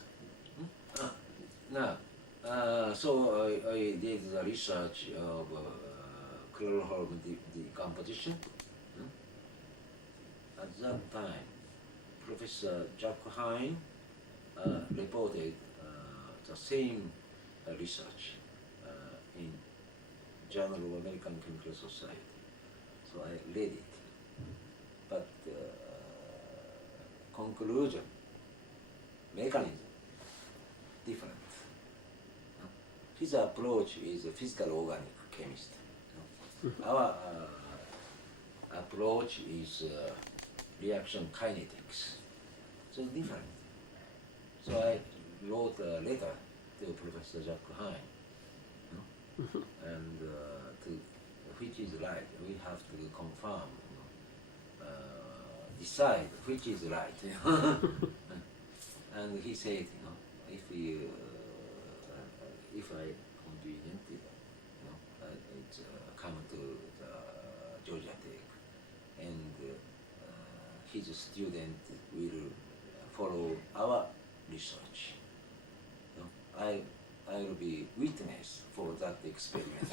So I did the research of chloroform decomposition. at that time, Professor Jack Hine reported the same research in Journal of American Chemical Society. So I read it. But conclusion, mechanism, different. His approach is a physical organic chemist. Our approach is reaction kinetics. So different. So I wrote a letter to Professor Jack Hine, and to which is right. We have to confirm, decide which is right. And he said, if I convenient, it's come to the Georgia Tech, and his student will follow our research. I will be witness for that experiment.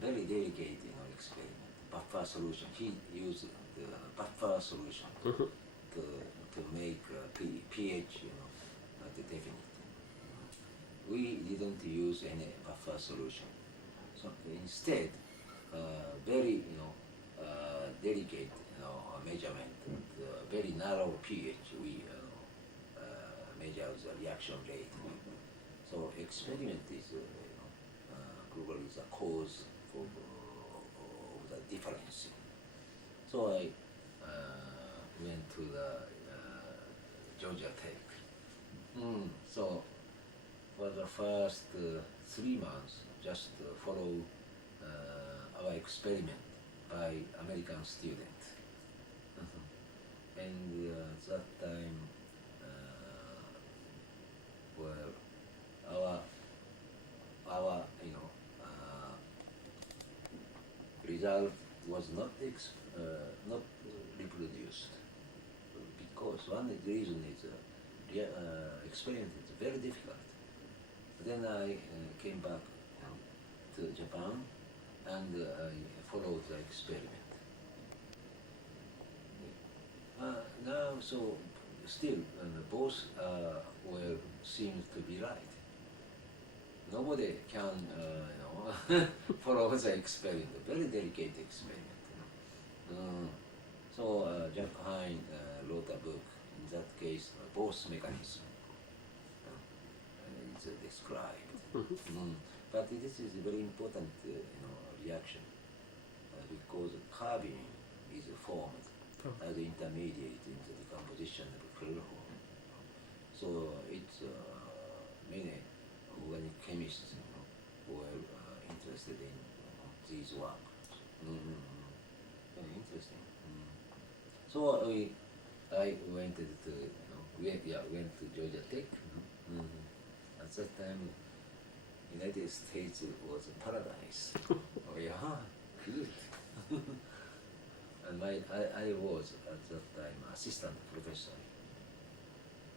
Very delicate, experiment. Buffer solution. He used the buffer solution to make pH, definite. We didn't use any buffer solution. So instead, very delicate measurement, very narrow pH. We measure the reaction rate. So experiment is probably the cause of the difference. So I went to the Georgia Tech. So for the first 3 months, just follow our experiment by American student. And that time, our result was not reproduced, because one reason is experiment is very difficult. Then I came back to Japan, and I followed the experiment. Now, so still, both seems to be right. Nobody can, follow the experiment. Very delicate experiment. So Jack Hine wrote a book. In that case, both mechanisms is described. But this is a very important, reaction because carbene is formed as intermediate in the decomposition of chloroform. So it's many organic chemists who are interested in these work. Very interesting. So I went to went to Georgia Tech. At that time, United States was a paradise. Oh yeah, good. And I was at that time assistant professor,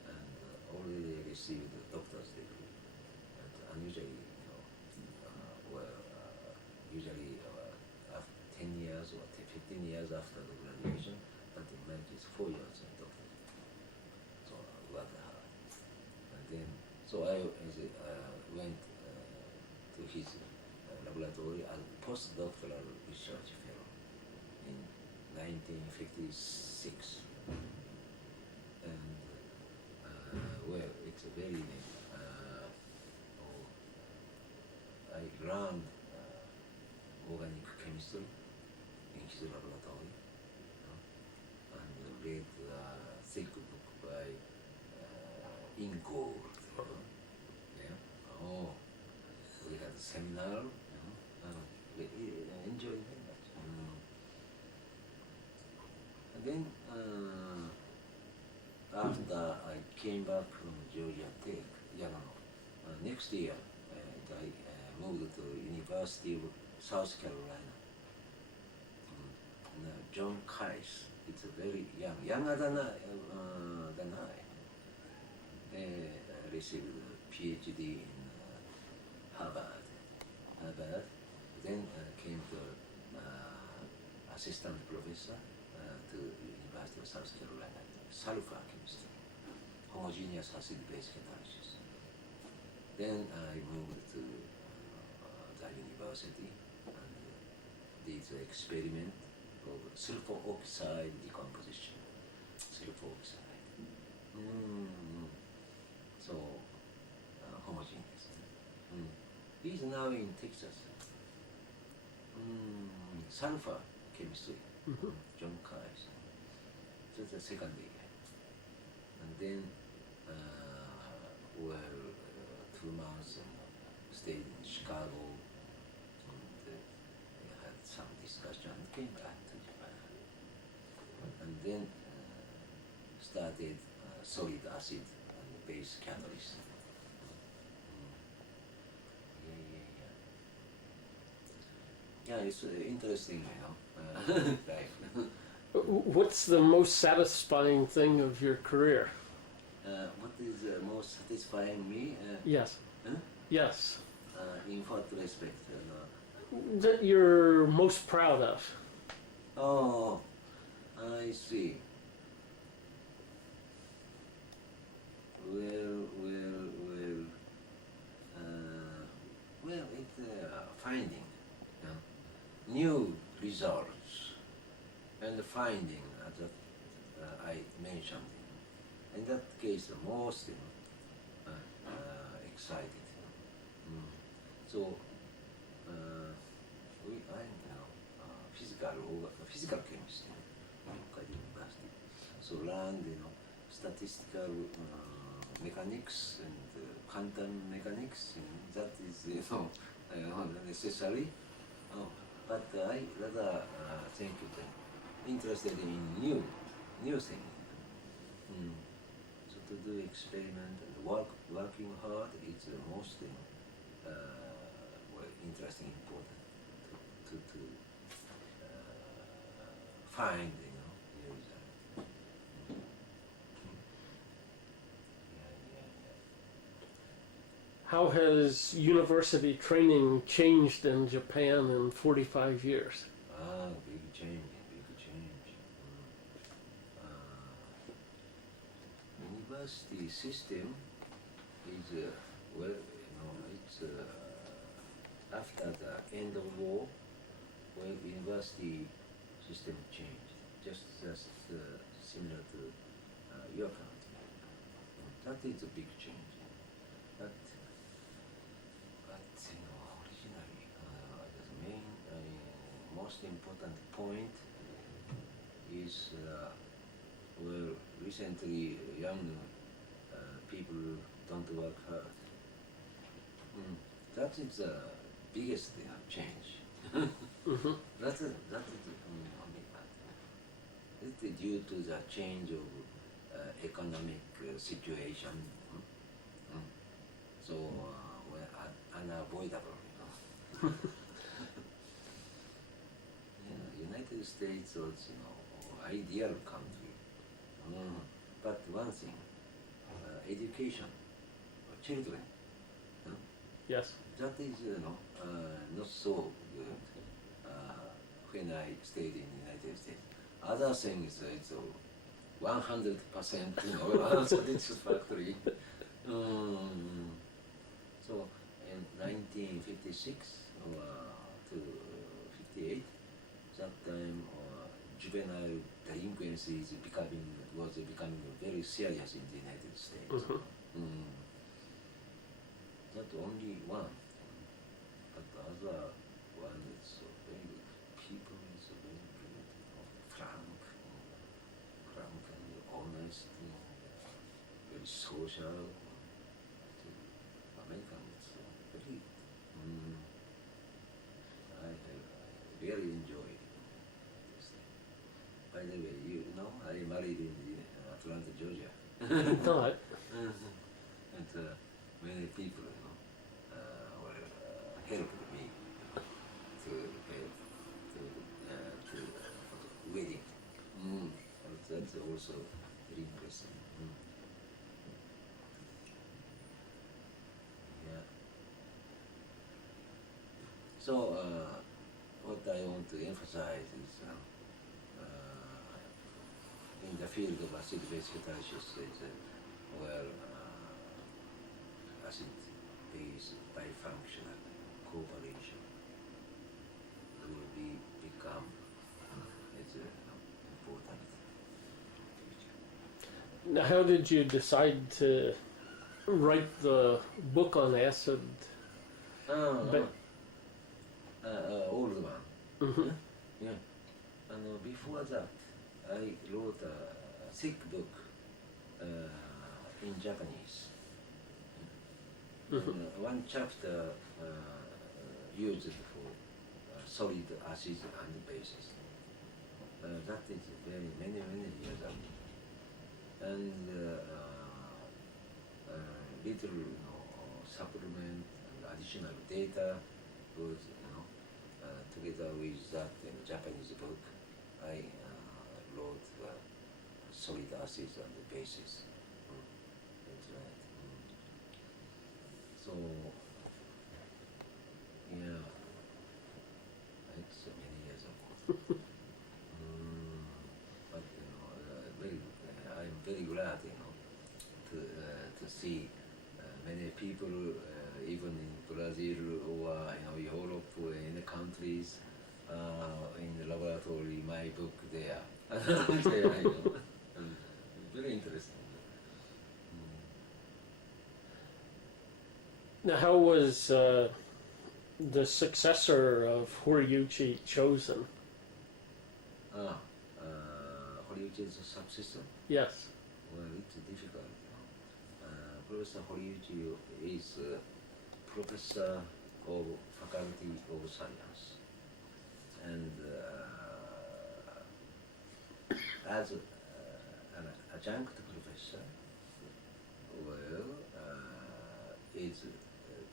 and already received a doctor's degree. And unusually, usually 10 years or 15 years after the graduation, but in my case 4 years in doctorate. So I worked hard. And then, so I went to his laboratory as postdoctoral research fellow in 1956. And it's a very I learned organic chemistry in his laboratory, and read a thick book by Ingold. We had a seminar. We enjoyed very much. And then after I came back from Georgia Tech, next year I moved to University of South Carolina. John Kais, it's a very younger than I. Received a PhD in Harvard. Then came to assistant professor University of South Carolina, sulfur chemistry, homogeneous acid-base catalysis. Then I moved to the university and did the experiment of sulfur oxide decomposition. Sulfur oxide. So homogeneous. He's now in Texas. Sulfur chemistry. John Carson. That's the second year. And then, 2 months stayed in Chicago and had some discussion and came back to Japan. And then started solid acid and base catalyst. Yeah, it's interesting, life. What's the most satisfying thing of your career? What is most satisfying me? Yes. Huh? Yes. In what respect? That you're most proud of? Oh, I see. Well, it's finding new results and finding that I mentioned. In that case, the most excited. So physical chemistry at university. So learned statistical mechanics and quantum mechanics. That is necessary. But I rather think interested in new things. So to do experiment and working hard is the most interesting, important to find new result. How has university training changed in Japan in 45 years? Big change. University system is it's after the end of war, university system changed, just similar to your country. That is a big change. But originally, the main, most important point is recently young people don't work hard. That is the biggest change. That is it's due to the change of economic situation. So unavoidable. United States was ideal country. But one thing, education, children. Yes. That is not so good when I stayed in the United States. Other things, it's 100% satisfactory. So in 1956 to 58, that time juvenile delinquency was becoming very serious in the United States. That only one, but the other one is very good. People is very good, frank and honest, very social. American is very. I really enjoy this thing. By the way, I married in Atlanta, Georgia. Not. And many people, helped me to wedding. That's also very impressive. Yeah. So what I want to emphasize is the field of acid-base catalysis is acid-base bifunctional cooperation will become important. Now, how did you decide to write the book on acid? Old one. Mhm. Yeah. And before that, I wrote a thick book in Japanese. Mhm. One chapter used for solid acids and bases. That is many years ago. And little supplement and additional data was together with that Japanese book. I wrote solid acids and bases. That's right. So yeah, it's many years ago. But I'm very glad, to see many people, even in Brazil or Europe or in the countries, in the laboratory, my book there. Very interesting. Now, how was the successor of Horiuchi chosen? Horiuchi's successor? Yes. Well, it's difficult. Professor Horiuchi is professor of Faculty of Science, and as an adjunct professor, is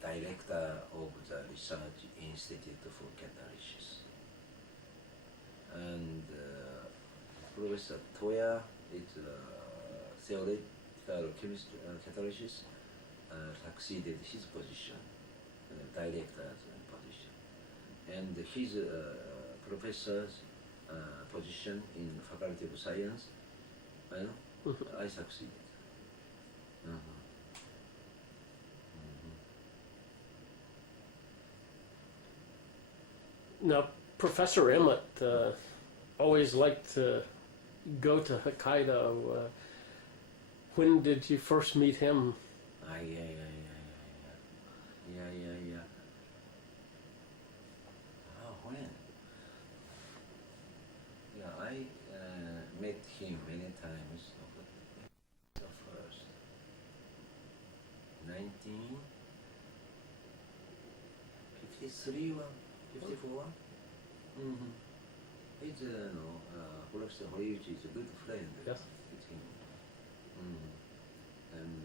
director of the Research Institute for Catalysis, and Professor Toya is theoretical chemistry catalysis, succeeded his position, director's position, and his professor's position in Faculty of Science, I succeeded. Now, Professor Emmett always liked to go to Hokkaido. When did you first meet him? Yeah. When? Yeah, I met him many times. The first 1953 one, 54 one. He's Professor Horiuchi is a good friend. Yes. With him. And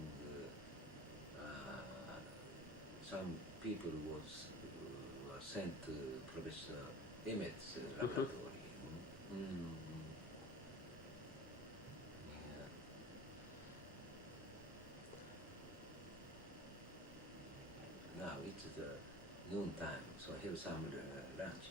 some people were sent to Professor Emmett's laboratory. Yeah. Now it's the noon time, so I have some lunch.